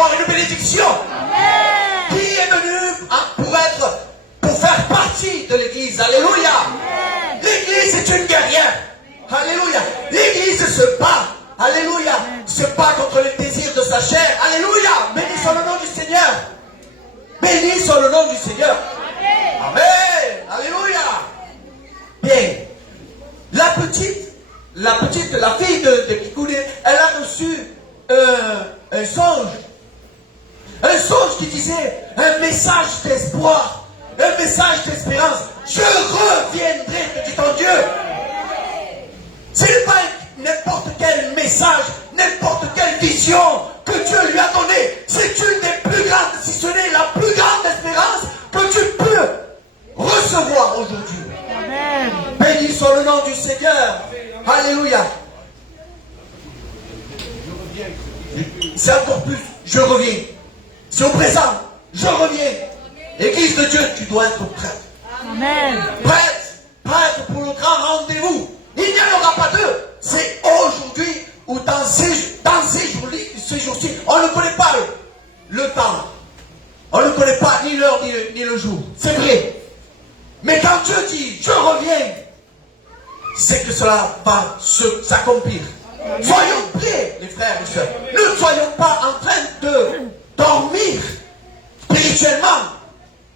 recevoir une bénédiction. Amen. Qui est venu pour faire partie de l'église. Alléluia. L'église est une guerrière. Alléluia. L'église se bat. Alléluia. Se bat contre les désirs de sa chair. Alléluia. Béni soit le nom du Seigneur. Béni soit le nom du Seigneur. Amen. Alléluia. Bien. La fille de Kikoulé, elle a reçu un songe. Un songe qui disait un message d'espoir, un message d'espérance. Je reviendrai, te dit ton Dieu. Ce n'est pas n'importe quel message, n'importe quelle vision que Dieu lui a donnée. C'est une des plus grandes, si ce n'est la plus grande espérance que tu peux recevoir aujourd'hui. Amen. Béni soit le nom du Seigneur. Alléluia. C'est encore plus, je reviens. C'est au présent, je reviens. Église de Dieu, tu dois être prête. Amen. Prête pour le grand rendez-vous. Il n'y en aura pas deux. C'est aujourd'hui ou dans ces jours-ci. On ne connaît pas le temps. On ne connaît pas ni l'heure ni le jour. C'est vrai. Mais quand Dieu dit, je reviens, c'est que cela va s'accomplir. Soyons prêts, les frères et sœurs. Ne soyons pas en train de dormir spirituellement.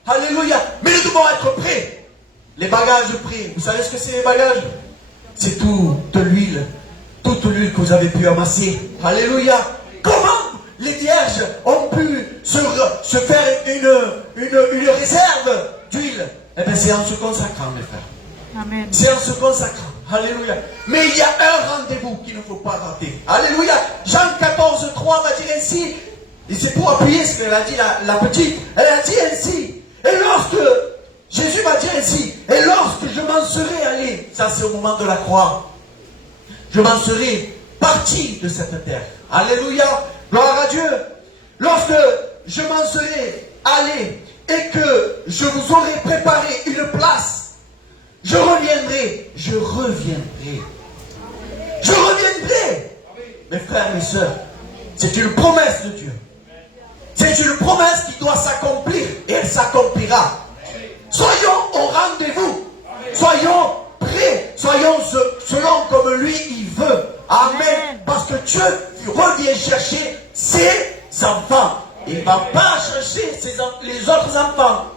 Alléluia. Mais nous devons être prêts. Les bagages prêts. Vous savez ce que c'est les bagages? C'est toute l'huile que vous avez pu amasser. Alléluia. Comment les vierges ont pu se faire une réserve d'huile? Eh bien, c'est en se consacrant, mes frères. Amen. C'est en se consacrant. Alléluia. Mais il y a un rendez-vous qu'il ne faut pas rater. Alléluia. Jean 14, 3 va dire ainsi. Et c'est pour appuyer ce qu'elle a dit la petite. Elle a dit ainsi. Et lorsque Jésus va dire ainsi. Et lorsque je m'en serai allé. Ça c'est au moment de la croix. Je m'en serai parti de cette terre. Alléluia. Gloire à Dieu. Lorsque je m'en serai allé. Et que je vous aurai préparé une place. Je reviendrai. Je reviendrai. Je reviendrai. Mes frères et mes sœurs. C'est une promesse de Dieu. C'est une promesse qui doit s'accomplir. Et elle s'accomplira. Soyons au rendez-vous. Soyons prêts. Soyons selon comme lui il veut. Amen. Parce que Dieu revient chercher ses enfants. Il ne va pas chercher les autres enfants.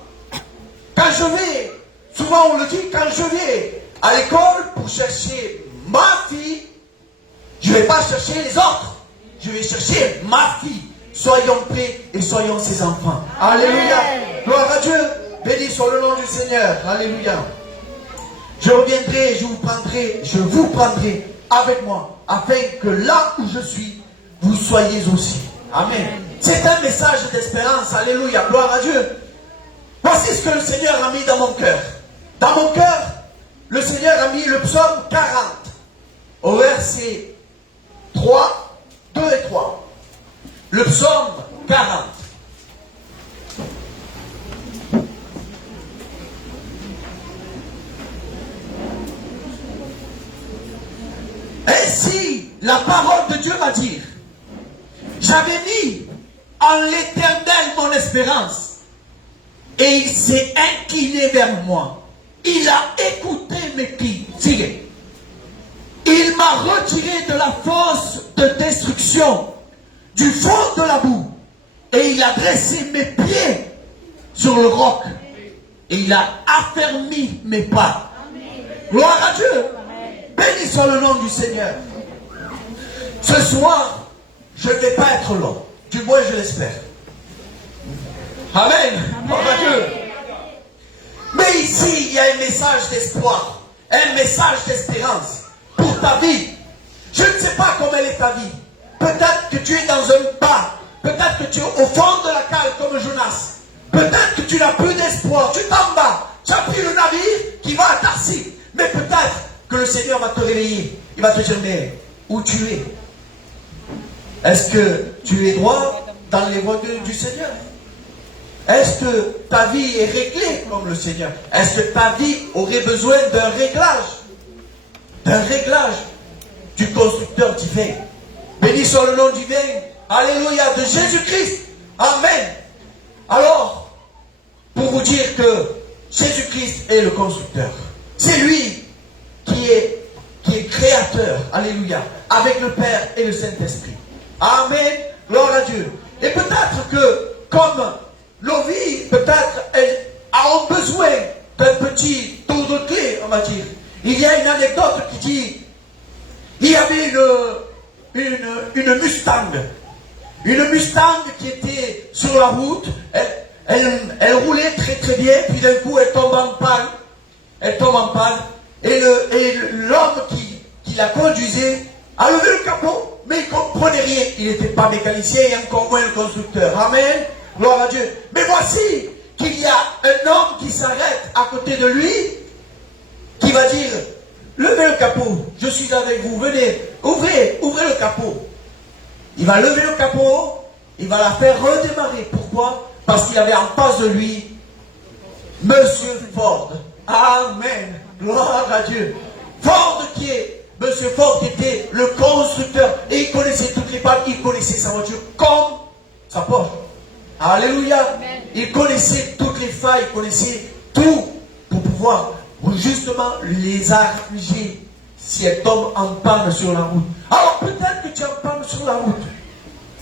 Quand je vais, souvent on le dit, quand je vais à l'école pour chercher ma fille, je ne vais pas chercher les autres. Je vais chercher ma fille. Soyons prêts et soyons ses enfants. Alléluia. Gloire à Dieu. Béni soit le nom du Seigneur. Alléluia. Je reviendrai et je vous prendrai avec moi, afin que là où je suis, vous soyez aussi. Amen. C'est un message d'espérance. Alléluia. Gloire à Dieu. Voici ce que le Seigneur a mis dans mon cœur. Dans mon cœur, le Seigneur a mis le psaume 40. Au verset 3, 2 et 3. Le psaume 40. Ainsi, la parole de Dieu va dire, j'avais mis en l'Éternel mon espérance, et il s'est incliné vers moi. Il a écouté mes cris. Il m'a retiré de la fosse de destruction, du fond de la boue, et il a dressé mes pieds sur le roc, et il a affermi mes pas. Gloire à Dieu. Béni soit le nom du Seigneur. Ce soir, je ne vais pas être long. Du moins, je l'espère. Amen. Gloire à Dieu. Mais ici, il y a un message d'espoir, un message d'espérance pour ta vie. Je ne sais pas comment est ta vie. Peut-être que tu es dans un bas. Peut-être que tu es au fond de la cale comme Jonas. Peut-être que tu n'as plus d'espoir. Tu t'en bats. Tu as pris le navire qui va à Tarsis. Mais peut-être que le Seigneur va te réveiller. Il va te dire, mais où tu es? Est-ce que tu es droit dans les voies du Seigneur? Est-ce que ta vie est réglée comme le Seigneur? Est-ce que ta vie aurait besoin d'un réglage? D'un réglage du constructeur divin. Béni soit le nom divin. Alléluia, de Jésus-Christ. Amen. Alors, pour vous dire que Jésus-Christ est le constructeur. C'est lui qui est créateur. Alléluia. Avec le Père et le Saint-Esprit. Amen. Gloire à Dieu. Et peut-être que, comme nos vies, peut-être, elles ont besoin d'un petit tour de clé, on va dire. Il y a une anecdote qui dit, il y avait une Mustang. Une Mustang qui était sur la route. Elle roulait très très bien, puis d'un coup elle tombe en panne. Elle tombe en panne. Et l'homme qui la conduisait a levé le capot, mais il ne comprenait rien. Il n'était pas mécanicien et encore moins le constructeur. Amen. Gloire à Dieu. Mais voici qu'il y a un homme qui s'arrête à côté de lui, qui va dire, levez le capot, je suis avec vous, venez, ouvrez le capot. Il va lever le capot, il va la faire redémarrer. Pourquoi? Parce qu'il avait en face de lui Monsieur Ford. Amen. Gloire à Dieu. Monsieur Ford qui était le constructeur. Et il connaissait toutes les pannes, il connaissait sa voiture comme sa poche. Alléluia. Amen. Il connaissait toutes les failles, il connaissait tout pour pouvoir justement les arranger si elles tombent en panne sur la route. Alors peut-être que tu es en panne sur la route.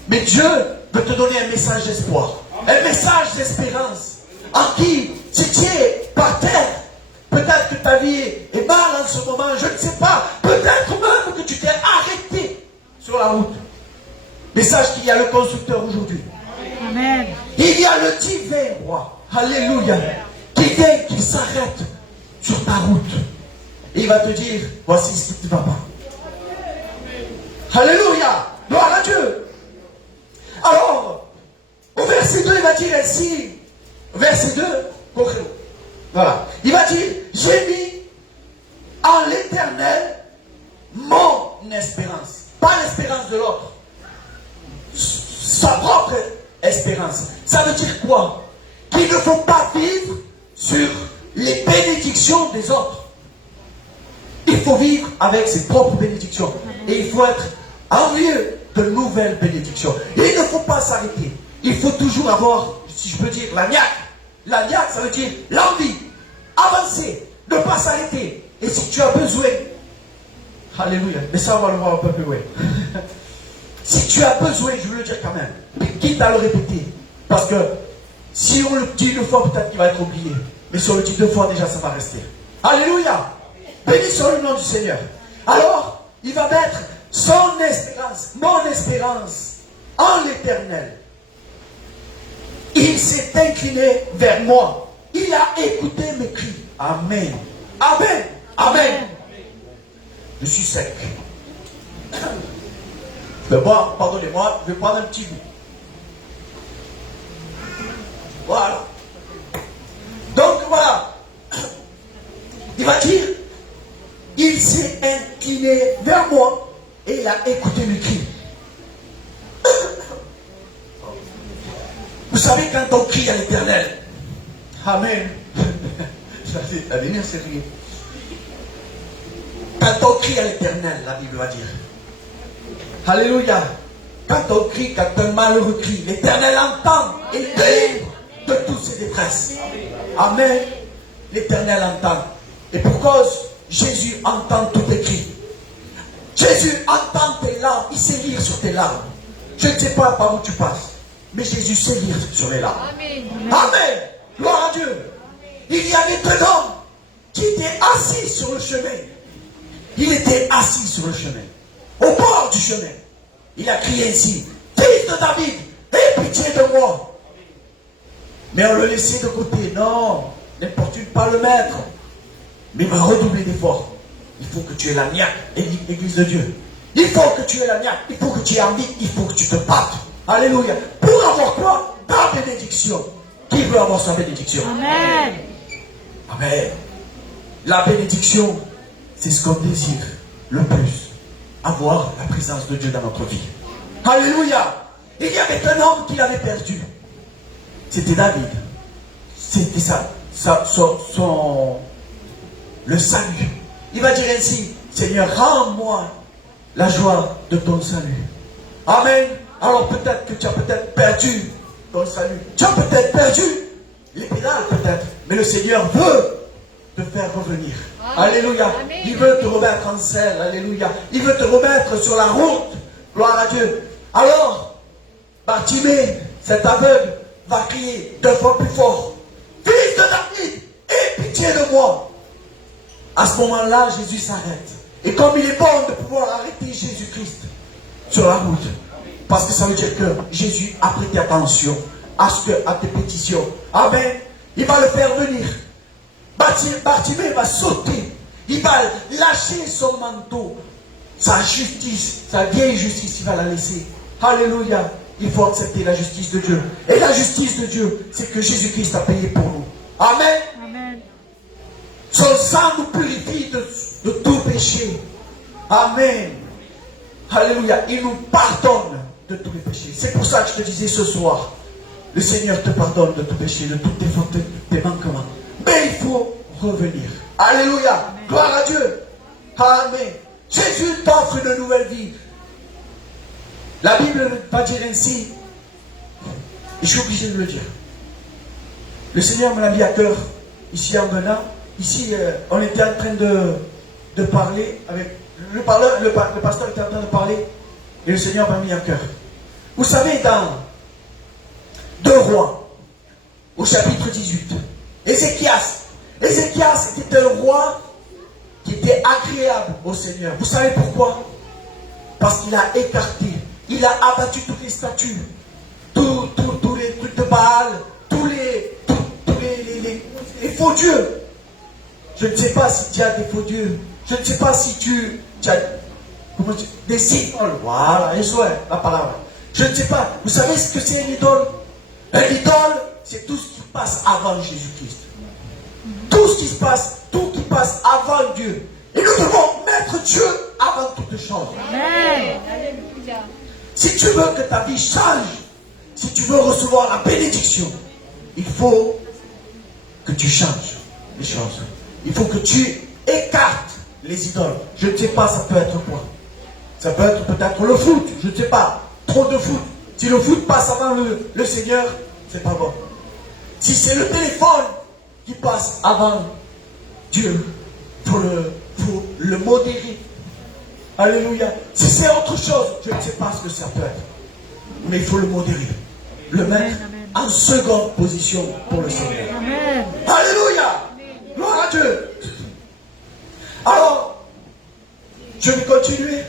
Mais Dieu veut te donner un message d'espoir. Un message d'espérance. En qui, si tu es par terre, peut-être que ta vie est mal en ce moment, je ne sais pas. Peut-être même que tu t'es arrêté sur la route. Mais sache qu'il y a le constructeur aujourd'hui. Amen. Il y a le divin roi. Alléluia. Qui vient, qui s'arrête sur ta route. Et il va te dire, voici ce qui ne va pas. Alléluia. Gloire à Dieu. Alors, au verset 2, il va dire ainsi. Verset 2, voilà. Il va dire, j'ai mis en l'Éternel mon espérance. Pas l'espérance de l'autre. Sa propre espérance. Ça veut dire quoi? Qu'il ne faut pas vivre sur les bénédictions des autres. Il faut vivre avec ses propres bénédictions. Et il faut être en lieu de nouvelles bénédictions. Il ne faut pas s'arrêter. Il faut toujours avoir, si je peux dire, la niaque. La niaque, ça veut dire l'envie. Avancer. Ne pas s'arrêter. Et si tu as besoin, alléluia, mais ça on va le voir un peu plus loin. Si tu as besoin, je veux le dire quand même, quitte à le répéter. Parce que si on le dit une fois, peut-être qu'il va être oublié. Mais si on le dit deux fois, déjà ça va rester. Alléluia. Bénissons le nom du Seigneur. Alors, il va mettre son espérance, mon espérance, en l'Éternel. Il s'est incliné vers moi. Il a écouté mes cris. Amen. Amen. Amen. Je suis sec. Je vais boire, pardonnez-moi, je vais prendre un petit goût. Voilà. Donc voilà. Il va dire, il s'est incliné vers moi et il a écouté mes cris. Vous savez, quand on crie à l'Éternel, Amen. La lumière s'est réveillée. Quand on crie à l'Éternel, la Bible va dire. Alléluia. Quand on crie, quand un malheureux crie, l'Éternel entend et délivre de toutes ses détresses. Amen. L'Éternel entend. Et pour cause, Jésus entend tous tes cris. Jésus entend tes larmes. Il sait lire sur tes larmes. Je ne sais pas par où tu passes, mais Jésus sait lire sur les larmes. Amen. Amen. Gloire à Dieu. Il y avait un homme qui était assis sur le chemin. Il était assis sur le chemin. Au bord du chemin. Il a crié ainsi, fils de David, aie pitié de moi. Mais on le laissait de côté. Non, n'importune pas le maître. Mais il va redoubler d'efforts. Il faut que tu aies la niaque, l'église de Dieu. Il faut que tu aies la niaque, il faut que tu aies envie, il faut que tu te battes. Alléluia. Pour avoir quoi? Ta bénédiction. Qui veut avoir sa bénédiction? Amen. Amen. La bénédiction, c'est ce qu'on désire le plus. Avoir la présence de Dieu dans notre vie. Alléluia. Il y avait un homme qui l'avait perdu. C'était David. C'était ça. Le salut. Il va dire ainsi, Seigneur, rends-moi la joie de ton salut. Amen. Alors peut-être que tu as peut-être perdu ton salut. Tu as peut-être perdu les pédales peut-être. Mais le Seigneur veut te faire revenir. Amen. Alléluia. Amen. Il veut te remettre en selle. Alléluia. Il veut te remettre sur la route. Gloire à Dieu. Alors, Bartimée, cet aveugle, va crier 2 fois plus fort. Fils de David, aie pitié de moi. À ce moment-là, Jésus s'arrête. Et comme il est bon de pouvoir arrêter Jésus-Christ sur la route, parce que ça veut dire que Jésus a prêté attention à tes pétitions. Amen. Il va le faire venir. Bartimée va sauter. Il va lâcher son manteau. Sa justice, sa vieille justice, il va la laisser. Alléluia. Il faut accepter la justice de Dieu. Et la justice de Dieu, c'est que Jésus-Christ a payé pour nous. Amen. Amen. Son sang nous purifie de tout péché. Amen. Alléluia. Il nous pardonne de tous les péchés. C'est pour ça que je te disais ce soir, le Seigneur te pardonne de tout péché, de toutes tes fautes, de tes manquements. Mais il faut revenir. Alléluia. Amen. Gloire à Dieu. Amen. Jésus t'offre une nouvelle vie. La Bible va dire ainsi, et je suis obligé de le dire. Le Seigneur me l'a mis à cœur, ici en venant. Ici, on était en train de parler avec... Le pasteur était en train de parler, et le Seigneur m'a mis à cœur. Vous savez, dans 2 Rois, au chapitre 18, Ézéchias était un roi qui était agréable au Seigneur. Vous savez pourquoi? Parce qu'il a écarté, il a abattu toutes les statues, tous les trucs de Baal, tous les faux dieux. Je ne sais pas si tu as des faux dieux. Je ne sais pas si tu as des idoles. Voilà, eso es la parole. Je ne sais pas. Vous savez ce que c'est une idole? Une idole, c'est tout ce qui passe avant Jésus-Christ. Tout ce qui se passe, tout qui passe avant Dieu. Et nous devons mettre Dieu avant toutes choses. Amen. Si tu veux que ta vie change, si tu veux recevoir la bénédiction, il faut que tu changes les choses. Il faut que tu écartes les idoles. Je ne sais pas, ça peut être quoi? Ça peut être peut-être le foot, je ne sais pas. Trop de foot. Si le foot passe avant le Seigneur, c'est pas bon. Si c'est le téléphone qui passe avant Dieu, pour le modérer. Alléluia. Si c'est autre chose, je ne sais pas ce que ça peut être. Mais il faut le modérer. Le mettre en seconde position pour le Seigneur. Amen. Alléluia. Gloire à Dieu. Alors, je vais continuer.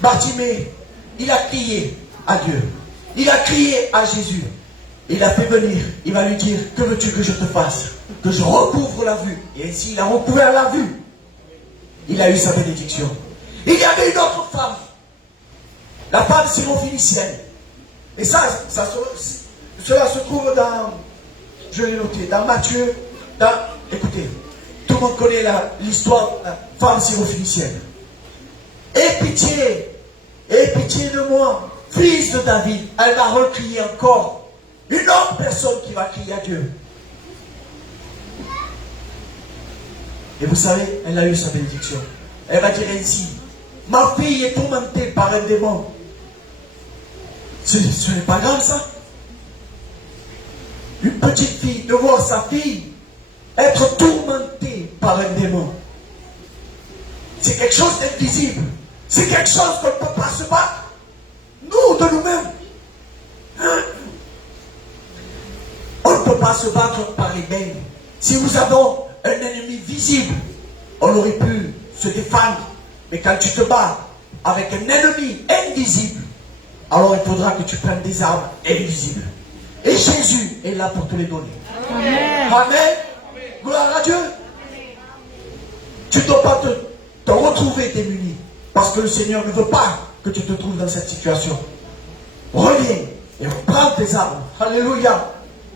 Bartimée, il a crié à Dieu. Il a crié à Jésus. Il a fait venir. Il va lui dire, que veux-tu que je te fasse? Que je recouvre la vue. Et ainsi, il a recouvert la vue. Il a eu sa bénédiction. Il y avait une autre femme. La femme syrophénicienne. Et cela se trouve dans, je l'ai noté, dans Matthieu, écoutez, tout le monde connaît l'histoire de la femme syrophénicienne. Aie pitié de moi, fils de David. Elle va recrier encore. Une autre personne qui va crier à Dieu. Et vous savez, elle a eu sa bénédiction. Elle va dire ainsi, ma fille est tourmentée par un démon. Ce n'est pas grave ça. Une petite fille, de voir sa fille être tourmentée par un démon. C'est quelque chose d'invisible. C'est quelque chose qu'on ne peut pas se battre. Nous, de nous-mêmes. Hein? On ne peut pas se battre par les mains. Si nous avons un ennemi visible, on aurait pu se défendre. Mais quand tu te bats avec un ennemi invisible, alors il faudra que tu prennes des armes invisibles. Et Jésus est là pour te les donner. Amen. Amen. Gloire à Dieu. Tu ne dois pas te retrouver démuni. Parce que le Seigneur ne veut pas que tu te trouves dans cette situation. Reviens et prends tes armes. Alléluia.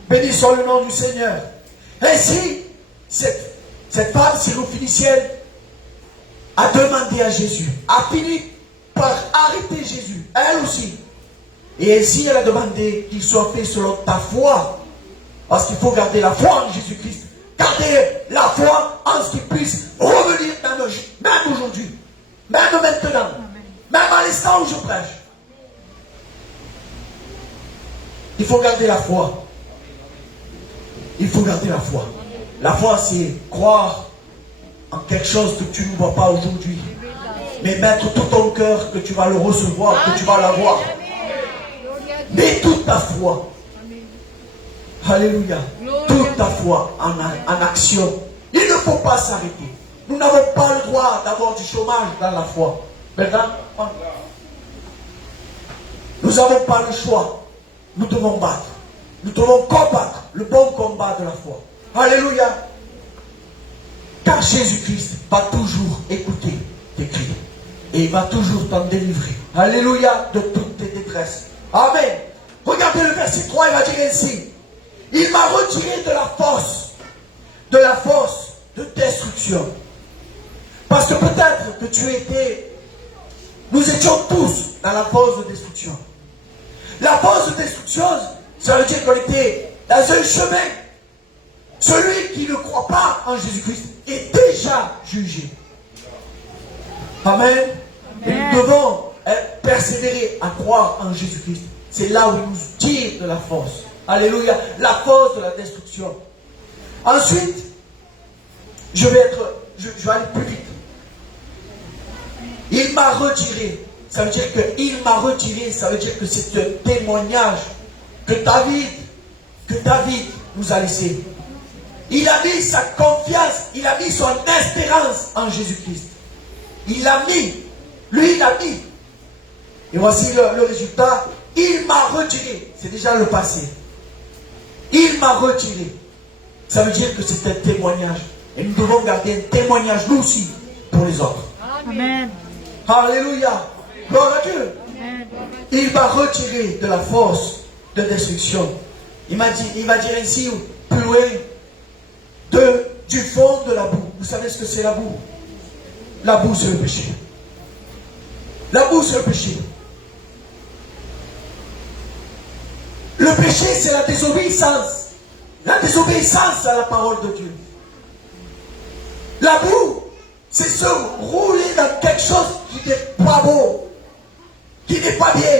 Bénissons le nom du Seigneur. Ainsi, cette femme syrophénicienne a demandé à Jésus, a fini par arrêter Jésus, elle aussi. Et ainsi, elle a demandé qu'il soit fait selon ta foi. Parce qu'il faut garder la foi en Jésus-Christ. Garder la foi en ce qu'il puisse revenir même aujourd'hui. Même maintenant. Même à l'instant où je prêche. faut garder la foi. Il faut garder la foi. La foi, c'est croire en quelque chose que tu ne vois pas aujourd'hui. Mais mettre tout ton cœur que tu vas le recevoir, que tu vas l'avoir. Mets toute ta foi. Alléluia. Toute ta foi en action. Il ne faut pas s'arrêter. Nous n'avons pas le droit d'avoir du chômage dans la foi. Maintenant, nous n'avons pas le choix. Nous devons battre. Nous devons combattre le bon combat de la foi. Alléluia. Car Jésus-Christ va toujours écouter tes cris. Et il va toujours t'en délivrer. Alléluia. De toutes tes détresses. Amen. Regardez le verset 3, il va dire ainsi. Il m'a retiré de la force de destruction. Parce que peut-être que nous étions tous dans la force de destruction. La force de destruction, ça veut dire qu'on était dans un chemin. Celui qui ne croit pas en Jésus-Christ est déjà jugé. Amen. Et nous devons persévérer à croire en Jésus-Christ. C'est là où il nous tire de la force. Alléluia. La force de la destruction. Ensuite, je vais aller plus vite. Il m'a retiré. Ça veut dire que il m'a retiré. Ça veut dire que c'est un témoignage que David nous a laissé. Il a mis sa confiance, il a mis son espérance en Jésus-Christ. Il l'a mis. Lui, il l'a mis. Et voici le résultat. Il m'a retiré. C'est déjà le passé. Il m'a retiré. Ça veut dire que c'est un témoignage. Et nous devons garder un témoignage, nous aussi, pour les autres. Amen. Alléluia. Gloire à Dieu. Amen. Il m'a retiré de la force de destruction. Il va dire ainsi, plus loin, du fond de la boue. Vous savez ce que c'est la boue? La boue, c'est le péché. La boue, c'est le péché. Le péché, c'est la désobéissance. La désobéissance à la parole de Dieu. La boue, c'est se rouler dans quelque chose qui n'est pas beau, qui n'est pas bien.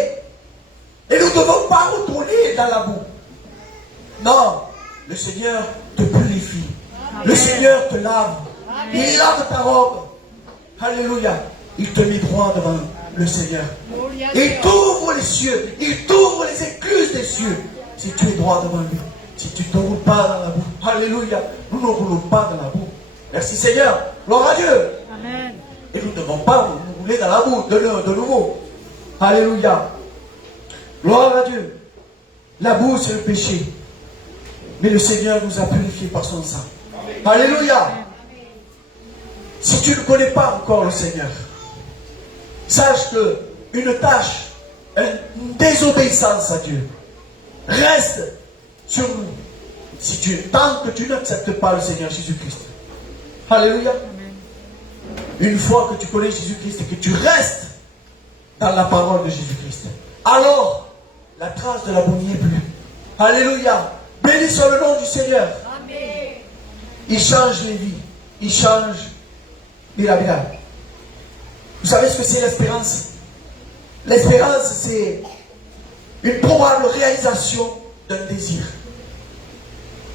Et nous ne devons pas retourner dans la boue. Non, le Seigneur te purifie. Amen. Le Seigneur te lave. Amen. Il lave ta robe. Alléluia. Il te met droit devant le Seigneur. Il t'ouvre les cieux. Il t'ouvre les écluses des cieux. Si tu es droit devant lui. Si tu ne te roules pas dans la boue. Alléluia. Nous ne roulons pas dans la boue. Merci Seigneur. Gloire à Dieu. Amen. Et nous ne devons pas nous rouler dans la boue de nouveau. Alléluia. Gloire à Dieu. La boue, c'est le péché. Mais le Seigneur nous a purifiés par son sang. Alléluia. Si tu ne connais pas encore le Seigneur, sache que une tâche, une désobéissance à Dieu, reste sur nous. Tant que tu n'acceptes pas le Seigneur Jésus-Christ. Alléluia. Une fois que tu connais Jésus-Christ et que tu restes dans la parole de Jésus-Christ, alors la trace de la boue n'y est plus. Alléluia. Béni soit le nom du Seigneur. Amen. Il change les vies. Il change la vie. Vous savez ce que c'est l'espérance? L'espérance, c'est une probable réalisation d'un désir.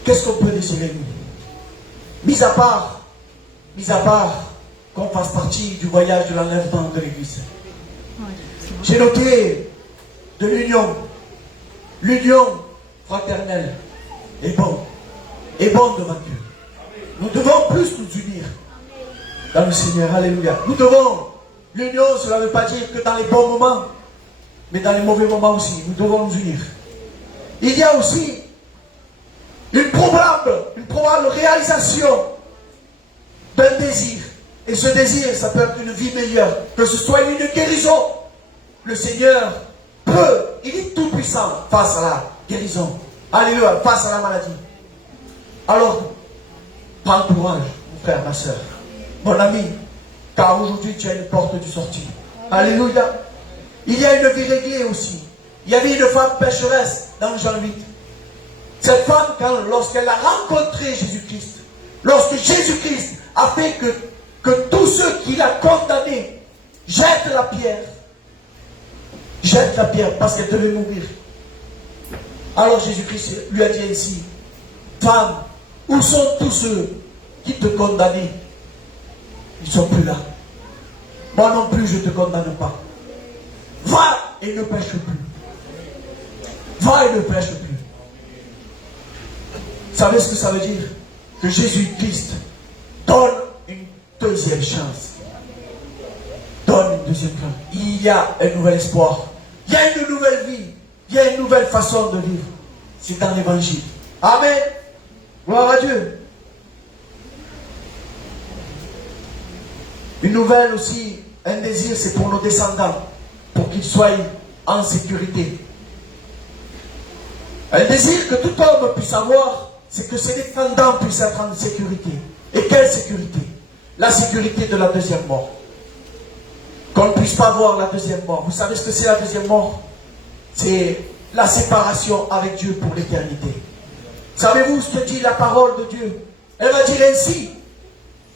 Qu'est-ce qu'on peut désirer, nous? Mis à part qu'on fasse partie du voyage de l'enlèvement de l'Église. J'ai noté de l'union. L'union fraternelle est bon devant Dieu. Nous devons plus nous unir dans le Seigneur. Alléluia. Nous devons. L'union, cela ne veut pas dire que dans les bons moments, mais dans les mauvais moments aussi, nous devons nous unir. Il y a aussi une probable réalisation d'un désir. Et ce désir, ça peut être une vie meilleure, que ce soit une guérison. Le Seigneur peut, il est tout puissant face à la guérison. Alléluia, face à la maladie. Alors, prends courage, mon frère, ma soeur, mon ami, car aujourd'hui tu as une porte de sortie. Alléluia. Il y a une vie réglée aussi. Il y avait une femme pécheresse dans Jean 8. Cette femme, lorsqu'elle a rencontré Jésus-Christ, lorsque Jésus-Christ a fait que tous ceux qui l'ont condamné jettent la pierre parce qu'elle devait mourir. Alors Jésus-Christ lui a dit ainsi, femme, où sont tous ceux qui te condamnaient? Ils ne sont plus là. Moi non plus, je ne te condamne pas. Va et ne pêche plus. Va et ne pêche plus. Vous savez ce que ça veut dire? Que Jésus-Christ donne une deuxième chance. Donne une deuxième chance. Il y a un nouvel espoir. Il y a une nouvelle vie. Il y a une nouvelle façon de vivre. C'est dans l'évangile. Amen. Gloire à Dieu. Une nouvelle aussi, un désir, c'est pour nos descendants, pour qu'ils soient en sécurité. Un désir que tout homme puisse avoir, c'est que ses descendants puissent être en sécurité. Et quelle sécurité? La sécurité de la deuxième mort. Qu'on ne puisse pas voir la deuxième mort. Vous savez ce que c'est la deuxième mort? C'est la séparation avec Dieu pour l'éternité. Savez-vous ce que dit la parole de Dieu? Elle va dire ainsi.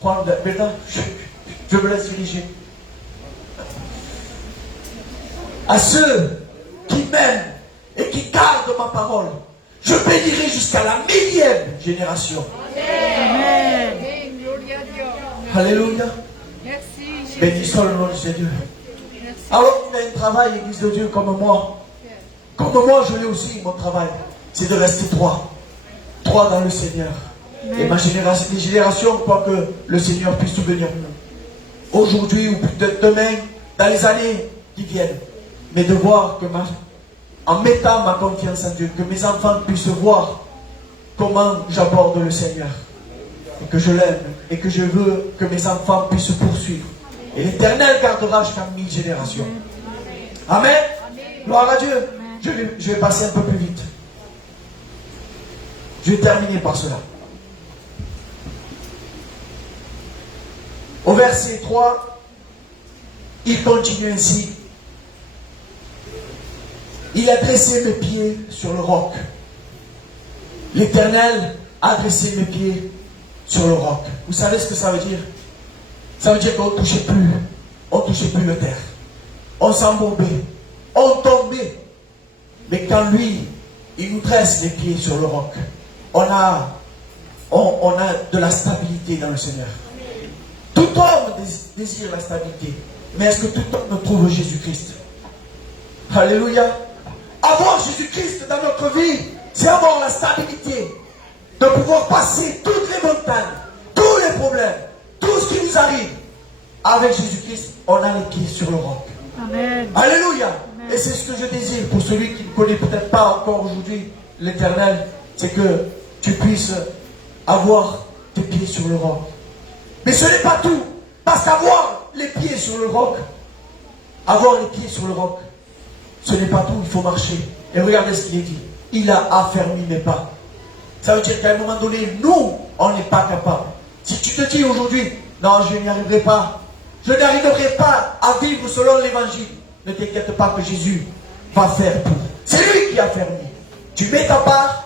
Maintenant, je me laisse diriger. À ceux qui m'aiment et qui gardent ma parole, je bénirai jusqu'à la 1000e génération. Amen. Alléluia. Merci. Bénissons le nom de Dieu. Alors tu as un travail, Église de Dieu, comme moi. Comme moi, je l'ai aussi, mon travail. C'est de rester droit. Droit dans le Seigneur. Et ma génération, les générations croient que le Seigneur puisse souvenir nous. Aujourd'hui ou peut-être demain, dans les années qui viennent. Mais de voir que en mettant ma confiance en Dieu, que mes enfants puissent voir comment j'aborde le Seigneur. Et que je l'aime. Et que je veux que mes enfants puissent poursuivre. Et l'Éternel gardera jusqu'à 1000 générations. Amen. Gloire à Dieu. Je vais passer un peu plus vite. Je vais terminer par cela. Au verset 3, il continue ainsi. Il a dressé mes pieds sur le roc. L'Éternel a dressé mes pieds sur le roc. Vous savez ce que ça veut dire? Ça veut dire qu'on ne touchait plus. On ne touchait plus la terre. On s'embourbait. On tombait. Mais quand lui, il nous dresse les pieds sur le roc, on a de la stabilité dans le Seigneur. Tout homme désire la stabilité. Mais est-ce que tout homme trouve Jésus-Christ? Alléluia. Avoir Jésus-Christ dans notre vie, c'est avoir la stabilité de pouvoir passer toutes les montagnes, tous les problèmes, tout ce qui nous arrive. Avec Jésus-Christ, on a les pieds sur le roc. Amen. Alléluia. Amen. Et c'est ce que je désire pour celui qui ne connaît peut-être pas encore aujourd'hui l'Éternel, c'est que tu puisses avoir tes pieds sur le roc. Mais ce n'est pas tout. Parce qu'avoir les pieds sur le roc, ce n'est pas tout, il faut marcher. Et regardez ce qu'il est dit. Il a affermi mes pas. Ça veut dire qu'à un moment donné, nous, on n'est pas capable. Si tu te dis aujourd'hui, non, je n'y arriverai pas. Je n'arriverai pas à vivre selon l'évangile. Ne t'inquiète pas que Jésus va faire tout. C'est lui qui a fermé. Tu mets ta part,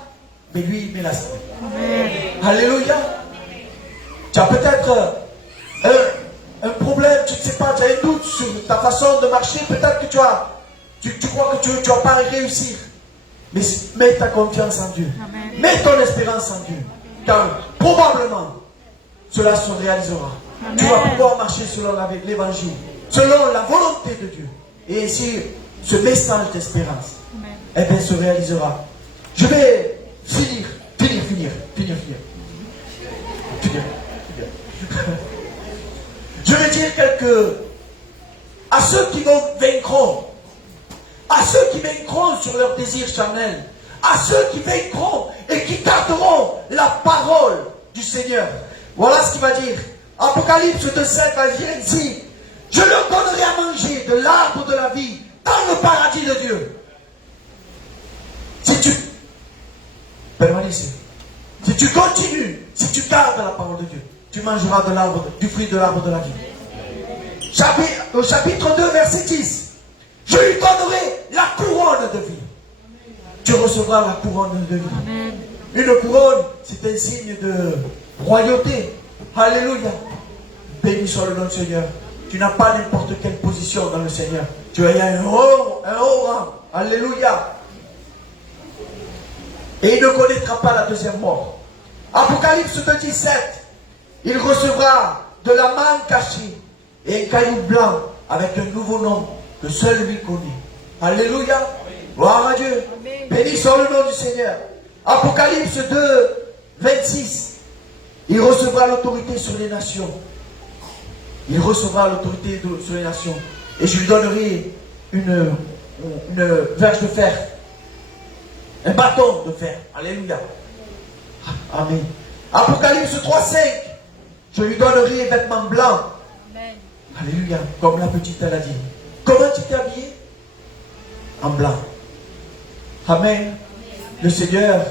mais lui, il met la sienne. Alléluia. Tu as peut-être un problème, tu ne sais pas, tu as un doute sur ta façon de marcher. Peut-être que tu crois que tu ne vas pas réussir. Mais mets ta confiance en Dieu. Amen. Mets ton espérance en Dieu. Car probablement, cela se réalisera. Amen. Tu vas pouvoir marcher selon l'évangile, selon la volonté de Dieu. Et ainsi, ce message d'espérance, eh bien, se réalisera. Je vais finir. Je vais dire à ceux qui vaincront, à ceux qui vaincront sur leurs désirs charnels, à ceux qui vaincront et qui garderont la parole du Seigneur. Voilà ce qu'il va dire. Apocalypse 2:5 va dire ainsi: je leur donnerai à manger de l'arbre de la vie dans le paradis de Dieu. Si tu permanais, si tu continues, si tu gardes la parole de Dieu, tu mangeras du fruit de l'arbre de la vie. Au chapitre 2, verset 10. Je lui donnerai la couronne de vie. Tu recevras la couronne de vie. Amen. Une couronne, c'est un signe de royauté. Alléluia. Béni soit le nom du Seigneur. Tu n'as pas n'importe quelle position dans le Seigneur. Tu as un haut rang. Alléluia. Et il ne connaîtra pas la deuxième mort. Apocalypse 2,17. Il recevra de la manne cachée et un caillou blanc avec un nouveau nom que seul lui connaît. Alléluia. Gloire à Dieu. Béni soit le nom du Seigneur. Apocalypse 2, 26. Il recevra l'autorité sur les nations. Il recevra l'autorité sur les nations. Et je lui donnerai une verge de fer. Un bâton de fer. Alléluia. Amen. Apocalypse 3, 5. Je lui donnerai un vêtement blanc. Amen. Alléluia. Comme la petite elle a dit. Comment tu t'es habillé? En blanc. Amen. Le Seigneur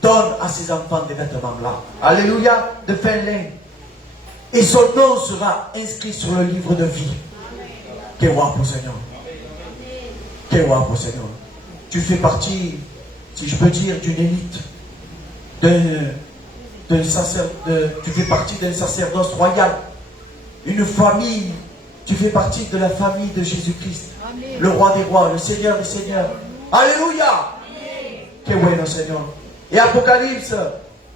donne à ses enfants des vêtements blancs. Alléluia. De fin lin. Et son nom sera inscrit sur le livre de vie. Qu'est-ce pour Seigneur? Qu'est-ce pour Seigneur? Tu fais partie, si je peux dire, d'une élite. Tu fais partie d'un sacerdoce royal. Une famille. Tu fais partie de la famille de Jésus-Christ. Le roi des rois, le Seigneur des seigneurs. Alléluia. Que bueno, Seigneur. Et Apocalypse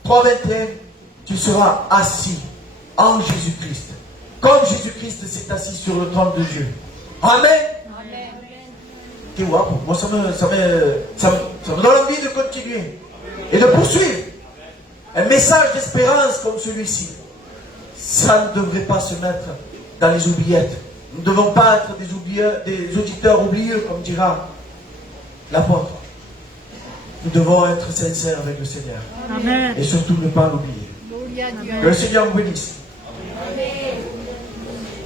3:21, tu seras assis en Jésus-Christ. Comme Jésus-Christ s'est assis sur le trône de Dieu. Amen. Que bueno. Moi, ça me donne envie de continuer et de poursuivre. Un message d'espérance comme celui-ci, ça ne devrait pas se mettre dans les oubliettes. Nous ne devons pas être des auditeurs oublieux, comme dira l'apôtre. Nous devons être sincères avec le Seigneur. Amen. Et surtout ne pas l'oublier. Que le Seigneur vous bénisse.